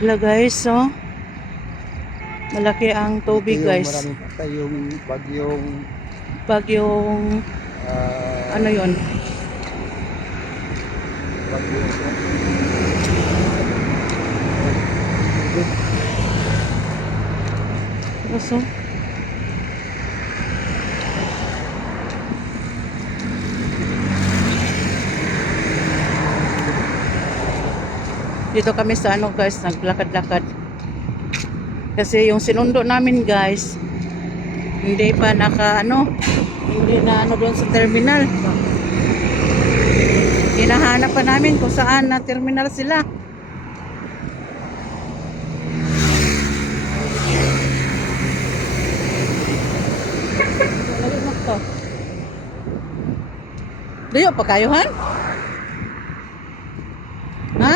Hello guys, so malaki ang tubig Ito yung guys. maraming patay yung bagyong Bagyong ano yon? bagyong So, dito kami sa ano guys, naglakad-lakad. Kasi yung sinundo namin guys, hindi pa hindi na ano doon sa terminal. Hinahanap pa namin kung saan na terminal sila. Dayo pa kayo han? Ha?